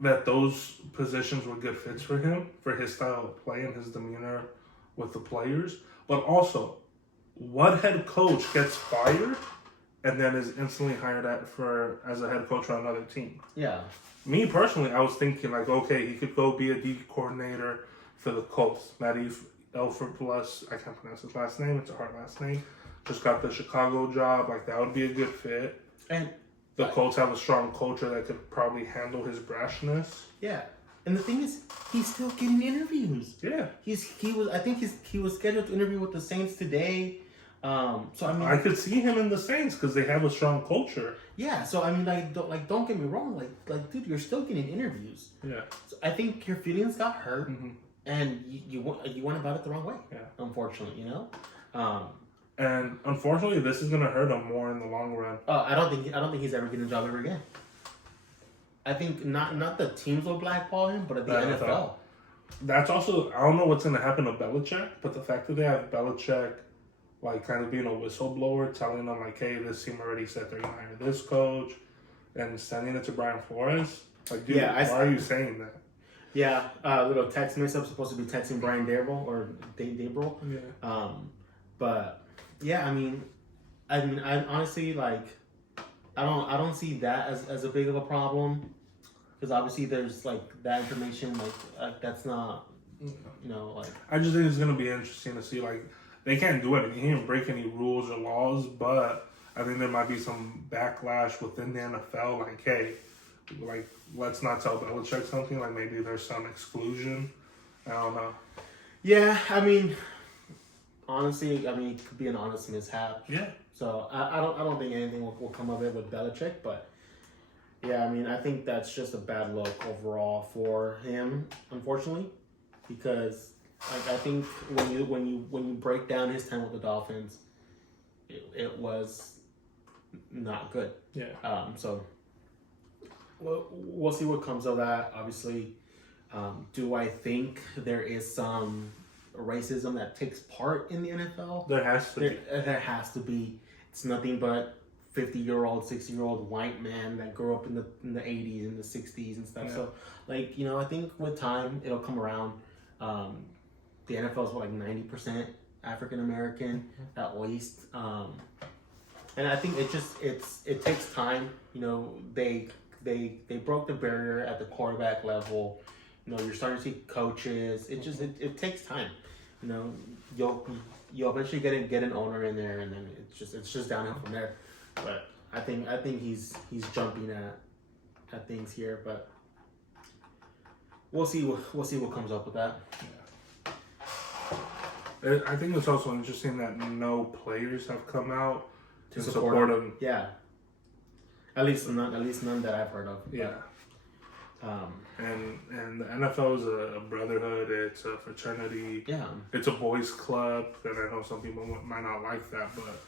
that those positions were good fits for him, for his style of play and his demeanor with the players. But also, what head coach gets fired and then is instantly hired as a head coach on another team? Yeah. Me personally, I was thinking like, okay, he could go be a D coordinator for the Colts. Matty Elford Plus, I can't pronounce his last name. It's a hard last name. Just got the Chicago job. Like that would be a good fit. And the Colts have a strong culture that could probably handle his brashness. Yeah. And the thing is, he's still getting interviews. Yeah. I think he was scheduled to interview with the Saints today. So I mean, I could see him in the Saints because they have a strong culture. Yeah. So I mean, don't get me wrong. Like, dude, you're still getting interviews. Yeah. So I think your feelings got hurt, and you went about it the wrong way. Yeah. Unfortunately, And unfortunately, this is gonna hurt him more in the long run. I don't think he's ever getting a job ever again. I think not the teams will blackball him, but at the NFL. That's also, I don't know what's gonna happen to Belichick, but the fact that they have Belichick like kind of being a whistleblower, telling them like, hey, this team already said they're gonna hire this coach, and sending it to Brian Flores. Like, dude, why are you saying that? Yeah, little text mix-up, supposed to be texting Brian Daboll or Daboll. Yeah. But yeah, I mean, I honestly like, I don't see that as a big of a problem, because obviously there's like that information like that's not, like. I just think it's gonna be interesting to see like. They can't do it. He didn't break any rules or laws, but I think there might be some backlash within the NFL. Like, hey, like let's not tell Belichick something. Like maybe there's some exclusion. I don't know. Yeah, I mean, honestly, it could be an honest mishap. Yeah. So I don't think anything will come of it with Belichick, but yeah, I mean, I think that's just a bad look overall for him, unfortunately, because. Like I think when you break down his time with the Dolphins, it was not good. Yeah. So we'll see what comes of that. Obviously, do I think there is some racism that takes part in the NFL? There has to be. There has to be. It's nothing but 50-year-old, 60-year-old white man that grew up in the 80s and the 60s and stuff. Yeah. So like I think with time it'll come around. The NFL is 90% African American at least, and I think it takes time. They broke the barrier at the quarterback level. You're starting to see coaches. It takes time. you'll eventually get an owner in there, and then it's just downhill from there. But I think he's jumping at things here, but we'll see what comes up with that. Yeah. I think it's also interesting that no players have come out to support him. Yeah. At least none that I've heard of. Yeah. And the NFL is a brotherhood. It's a fraternity. Yeah. It's a boys' club. And I know some people might not like that, but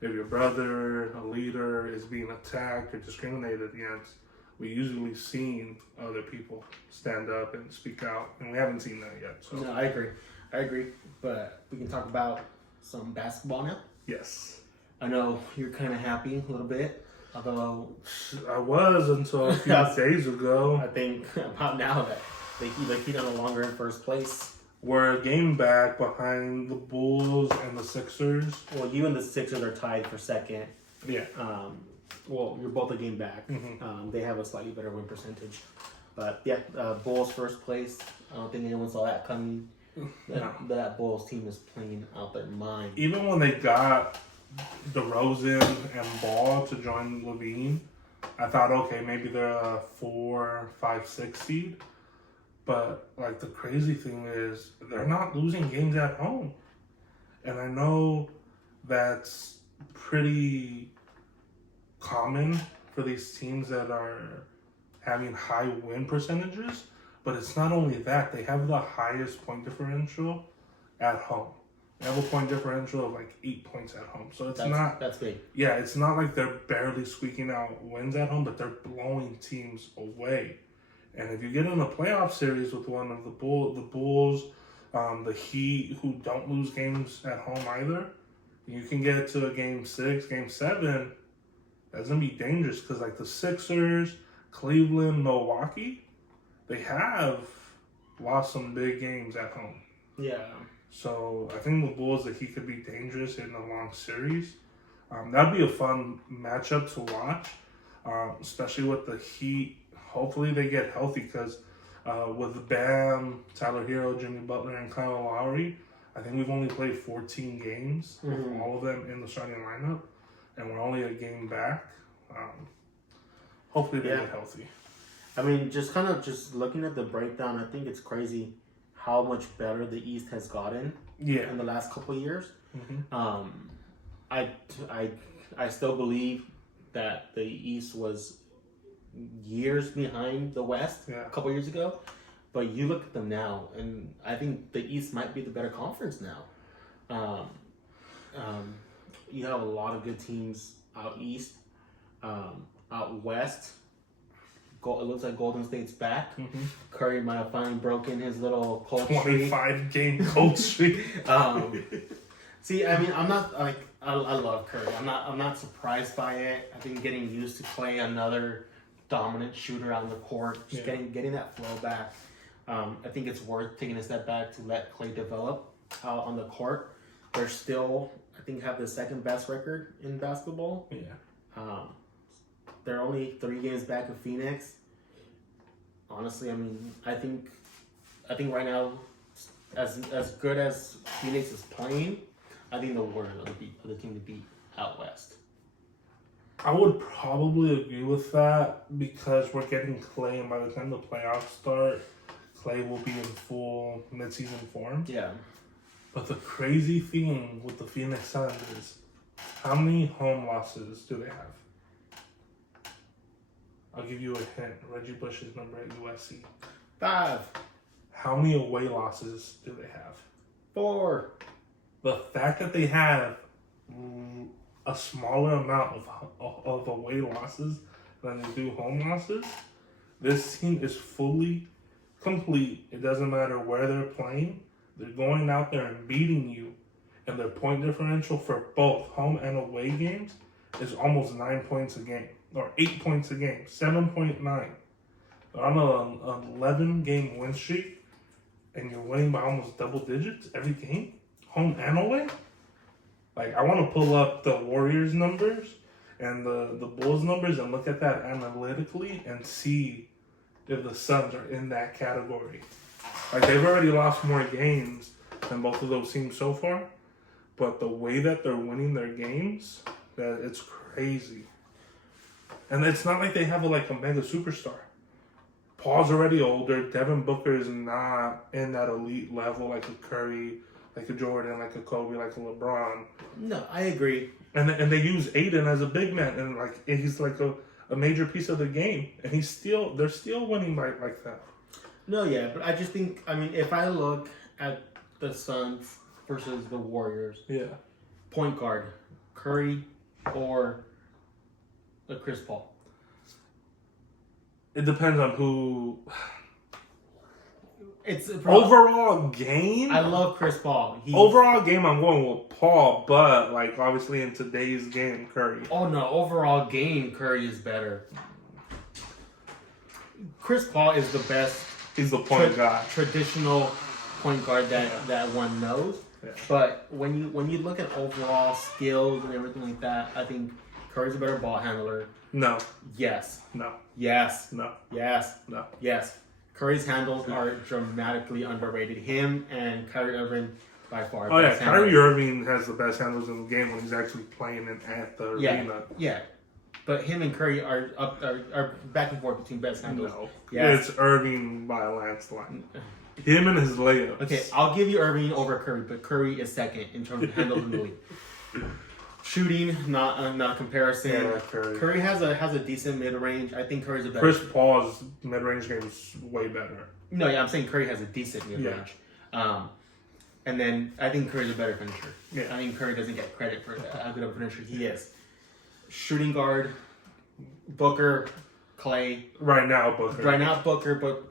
if your brother, a leader, is being attacked or discriminated against, we usually seen other people stand up and speak out, and we haven't seen that yet. So. No, I agree. But we can talk about some basketball now. Yes. I know you're kind of happy a little bit, although I was until a few days ago. I think about now that the Heat are no longer in first place. We're a game back behind the Bulls and the Sixers. Well, you and the Sixers are tied for second. Yeah. Well, you're both a game back. Mm-hmm. They have a slightly better win percentage. But yeah, Bulls first place. I don't think anyone saw that coming. That Bulls team is playing out their mind. Even when they got DeRozan and Ball to join Levine, I thought, okay, maybe they're a 4, 5, 6 seed. But, like, the crazy thing is they're not losing games at home. And I know that's pretty common for these teams that are having high win percentages. But it's not only that. They have the highest point differential at home. They have a point differential of, like, 8 points at home. So that's big. Yeah, it's not like they're barely squeaking out wins at home, but they're blowing teams away. And if you get in a playoff series with one of the Bulls, the Heat, who don't lose games at home either, you can get to a game 6, game 7. That's going to be dangerous because, like, the Sixers, Cleveland, Milwaukee, they have lost some big games at home. Yeah. So I think the Bulls, the Heat could be dangerous in a long series. That'd be a fun matchup to watch, especially with the Heat. Hopefully they get healthy because with Bam, Tyler Hero, Jimmy Butler, and Kyle Lowry, I think we've only played 14 games with all of them in the starting lineup, and we're only a game back. Hopefully they get healthy. I mean, just looking at the breakdown, I think it's crazy how much better the East has gotten in the last couple of years. Mm-hmm. I still believe that the East was years behind the West a couple years ago, but you look at them now, and I think the East might be the better conference now. You have a lot of good teams out East, out West. It looks like Golden State's back. Mm-hmm. Curry might have finally broken his little cold 25 game cold streak. See, I mean, I'm not like I love Curry. I'm not surprised by it. I think getting used to play another dominant shooter on the court, just getting that flow back. I think it's worth taking a step back to let Klay develop on the court. They're still, I think, have the second best record in basketball. Yeah. They're only 3 games back of Phoenix. Honestly, I mean, I think right now, as good as Phoenix is playing, I think the Warriors are the team to beat out West. I would probably agree with that because we're getting Klay, and by the time the playoffs start, Klay will be in full midseason form. Yeah. But the crazy thing with the Phoenix Suns is, how many home losses do they have? I'll give you a hint. Reggie Bush's number at USC. 5. How many away losses do they have? 4. The fact that they have a smaller amount of away losses than they do home losses, this team is fully complete. It doesn't matter where they're playing. They're going out there and beating you. And their point differential for both home and away games is almost 9 points a game. Or 8 points a game. 7.9. They're on an 11-game win streak. And you're winning by almost double digits every game. Home and away. Like, I want to pull up the Warriors numbers and the Bulls numbers and look at that analytically and see if the Suns are in that category. Like, they've already lost more games than both of those teams so far, but the way that they're winning their games, that it's crazy. And it's not like they have a mega superstar. Paul's already older. Devin Booker is not in that elite level like a Curry, like a Jordan, like a Kobe, like a LeBron. No, I agree. And they use Aiden as a big man, and he's like a major piece of the game, and they're still winning like that. No, yeah, but I just think, I mean, if I look at the Suns versus the Warriors, point guard, Curry or the Chris Paul. It depends on who. It's overall game. I love Chris Paul. Overall game, I'm going with Paul, but obviously in today's game, Curry. Oh no, overall game, Curry is better. Chris Paul is the best. He's the point guard, traditional point guard that one knows. Yeah. But when you look at overall skills and everything like that, I think Curry's a better ball handler. No. Yes. No. Yes. No. Yes. No. Yes. Curry's handles are dramatically underrated. Him and Kyrie Irving by far. Oh yeah, Kyrie Irving has the best handles in the game when he's actually playing at the arena. Yeah. But him and Curry are back and forth between best handles. No. Yes. It's Irving by a landslide. Him and his layups. Okay, I'll give you Irving over Curry, but Curry is second in terms of handles in the league. Shooting, not a comparison. Yeah, Curry has a decent mid range. I think Curry's a better. Chris Paul's mid range game is way better. No, yeah, I'm saying Curry has a decent mid range. And then I think Curry's a better finisher. Yeah. I think Curry doesn't get credit for how good of a finisher he is. Shooting guard, Booker, Clay. Right now, Booker, but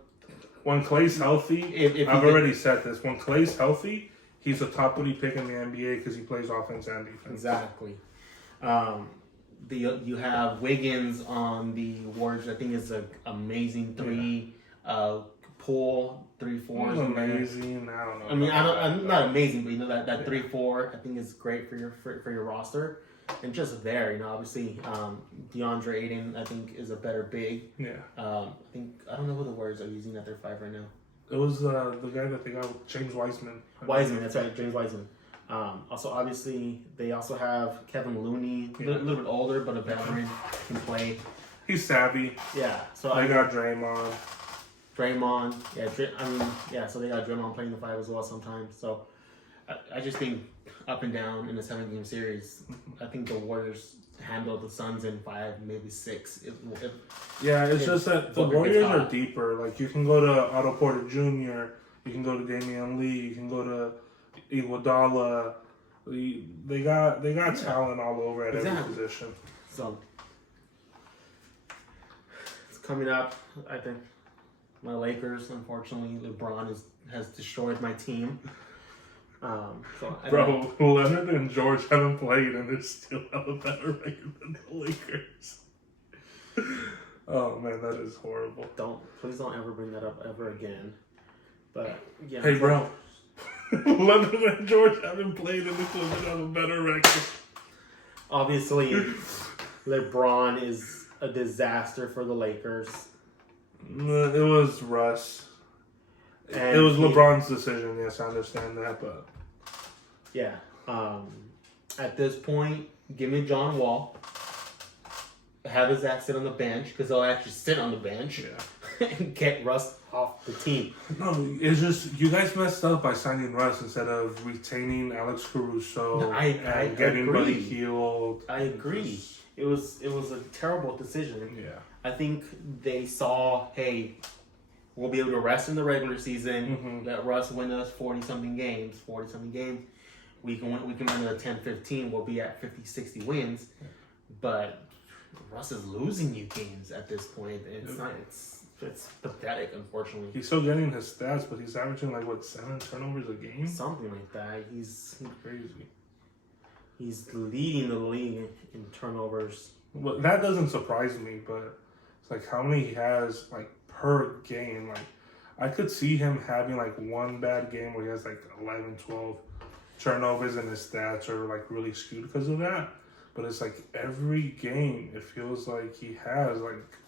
when Clay's healthy, if I've already said this. When Clay's healthy, he's a top 30 pick in the NBA because he plays offense and defense. Exactly. You have Wiggins on the Warriors. I think is an amazing three. Pull 3-4. Amazing. I don't know. I mean, I'm not amazing, but that 3-4 I think is great for your roster. And just there, obviously, DeAndre Ayton, I think, is a better big. Yeah. I don't know who the Warriors are using at their 5 right now. It was the guy that they got, James Wiseman. That's right, James Wiseman. Also, obviously, they also have Kevin Looney, a little bit older, but a veteran, can play. He's savvy. Yeah. So they got Draymond. So they got Draymond playing the 5 as well sometimes. So I just think up and down in a 7-game series, I think the Warriors handle the Suns in 5, maybe 6. It's just that the Warriors are deeper. You can go to Otto Porter Jr., you can go to Damian Lee, you can go to Iguodala. They got talent all over at every position. So it's coming up. I think my Lakers, unfortunately, LeBron has destroyed my team. Leonard and George haven't played, and they still have a better record than the Lakers. Oh man, that is horrible. Please don't ever bring that up ever again. But yeah. Hey, bro. Leonard and George haven't played, and they still have a better record. Obviously, LeBron is a disaster for the Lakers. It was Russ. And it was LeBron's decision. Yes, I understand that, but yeah. At this point, give me John Wall. Have his ass sit on the bench because they'll actually sit on the bench and get Russ off the team. No, it's just you guys messed up by signing Russ instead of retaining Alex Caruso and getting Buddy Hield. I agree. It was a terrible decision. Yeah. I think they saw, hey, we'll be able to rest in the regular season. Let Russ win us 40-something games. We can win another 10-15. We'll be at 50-60 wins. But Russ is losing you games at this point. It's pathetic, unfortunately. He's still getting his stats, but he's averaging 7 turnovers a game? Something like that. He's crazy. He's leading the league in turnovers. Well, that doesn't surprise me, but it's how many he has per game. I could see him having one bad game where he has 11, 12 turnovers and his stats are really skewed because of that. But it's every game it feels like he has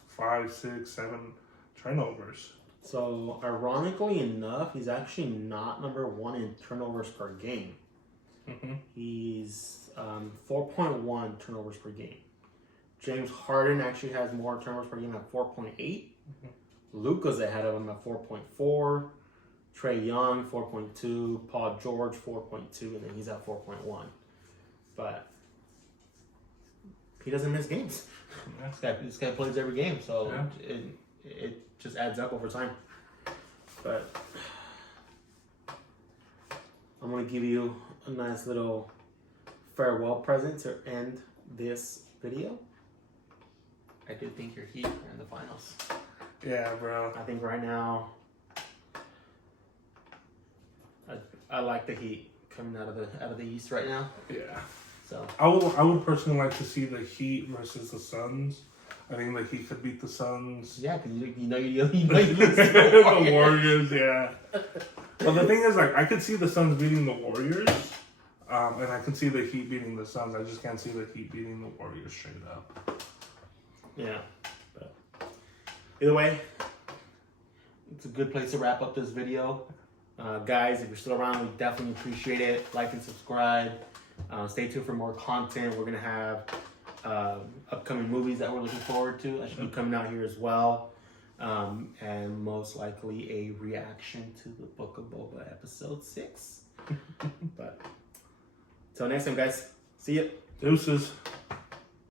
5, 6, 7 turnovers. So ironically enough, he's actually not number 1 in turnovers per game. He's 4.1 turnovers per game. James Harden actually has more turnovers per game at 4.8. Luka's ahead of him at 4.4. Trae Young 4.2. Paul George 4.2, and then he's at 4.1. But he doesn't miss games. This guy plays every game, so it just adds up over time. But I'm gonna give you a nice little farewell present to end this video. I do think your Heat are in the finals. Yeah, bro. I think right now, I like the Heat coming out of the East right now. Yeah. So I would personally like to see the Heat versus the Suns. I think the Heat could beat the Suns. Yeah, because you lose to the Warriors. Yeah. But the thing is, like, I could see the Suns beating the Warriors, and I can see the Heat beating the Suns. I just can't see the Heat beating the Warriors straight up. Yeah. But either way, it's a good place to wrap up this video. Guys, if you're still around, we definitely appreciate it. Like and subscribe. Stay tuned for more content. We're going to have upcoming movies that we're looking forward to. That should be coming out here as well. And most likely a reaction to the Book of Boba episode 6. But until next time, guys. See ya. Deuces.